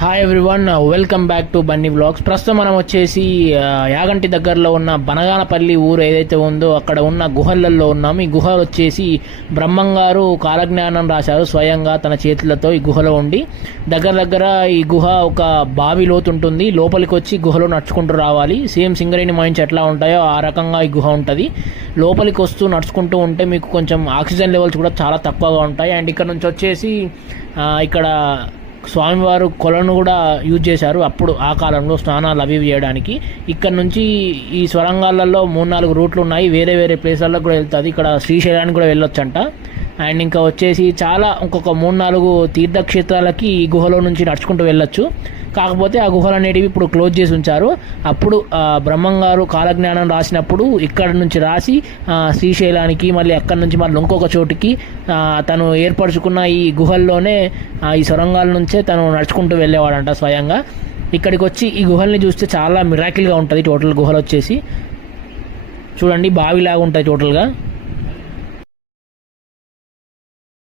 Hi everyone welcome back to Bunny blogs ప్రస్తుతం మనం వచ్చేసి uh, యాగంటి దగ్గరలో ఉన్న బనగానపల్లి ఊరు ఏదైతే ఉందో అక్కడ ఉన్న గుహలలో ఉన్నాము. ఈ గుహ వచ్చేసి బ్రహ్మంగారు కాలజ్ఞానం రాశారు. స్వయంగా తన చేతులతో ఈ గుహలో ఉండి దగ్గర దగ్గర ఈ గుహ ఒక బావి లోతు ఉంటుంది. లోపలికి వచ్చి గుహలో నడుచుకుంటూ రావాలి. సేమ్ సింగరేణి మైండ్స్ ఎట్లా ఉంటాయో ఆ రకంగా ఈ గుహ ఉంటుంది. లోపలికి వస్తూ నడుచుకుంటూ ఉంటే మీకు కొంచెం ఆక్సిజన్ లెవెల్స్ కూడా చాలా తక్కువగా ఉంటాయి. అండ్ ఇక్కడ నుంచి వచ్చేసి uh, ఇక్కడ స్వామివారు కొలను కూడా యూజ్ చేశారు అప్పుడు ఆ కాలంలో స్నానాలు అవి చేయడానికి. ఇక్కడ నుంచి ఈ స్వరంగాలలో మూడు నాలుగు రూట్లు ఉన్నాయి. వేరే వేరే ప్లేస్లలో కూడా వెళ్తుంది. ఇక్కడ శ్రీశైలానికి కూడా వెళ్ళొచ్చంట. అండ్ ఇంకా వచ్చేసి చాలా ఇంకొక మూడు నాలుగు తీర్థక్షేత్రాలకి ఈ గుహలో నుంచి నడుచుకుంటూ వెళ్ళొచ్చు. కాకపోతే ఆ గుహలు అనేటివి ఇప్పుడు క్లోజ్ చేసి ఉంచారు. అప్పుడు బ్రహ్మంగారు కాలజ్ఞానం రాసినప్పుడు ఇక్కడ నుంచి రాసి శ్రీశైలానికి మళ్ళీ అక్కడి నుంచి మళ్ళీ ఇంకొక చోటుకి తను ఏర్పరచుకున్న ఈ గుహల్లోనే ఈ సొరంగాల నుంచే తను నడుచుకుంటూ వెళ్ళేవాడంట స్వయంగా. ఇక్కడికి వచ్చి ఈ గుహల్ని చూస్తే చాలా మిరాకిల్గా ఉంటుంది టోటల్ గుహలు వచ్చేసి. చూడండి బావిలాగా ఉంటుంది టోటల్గా.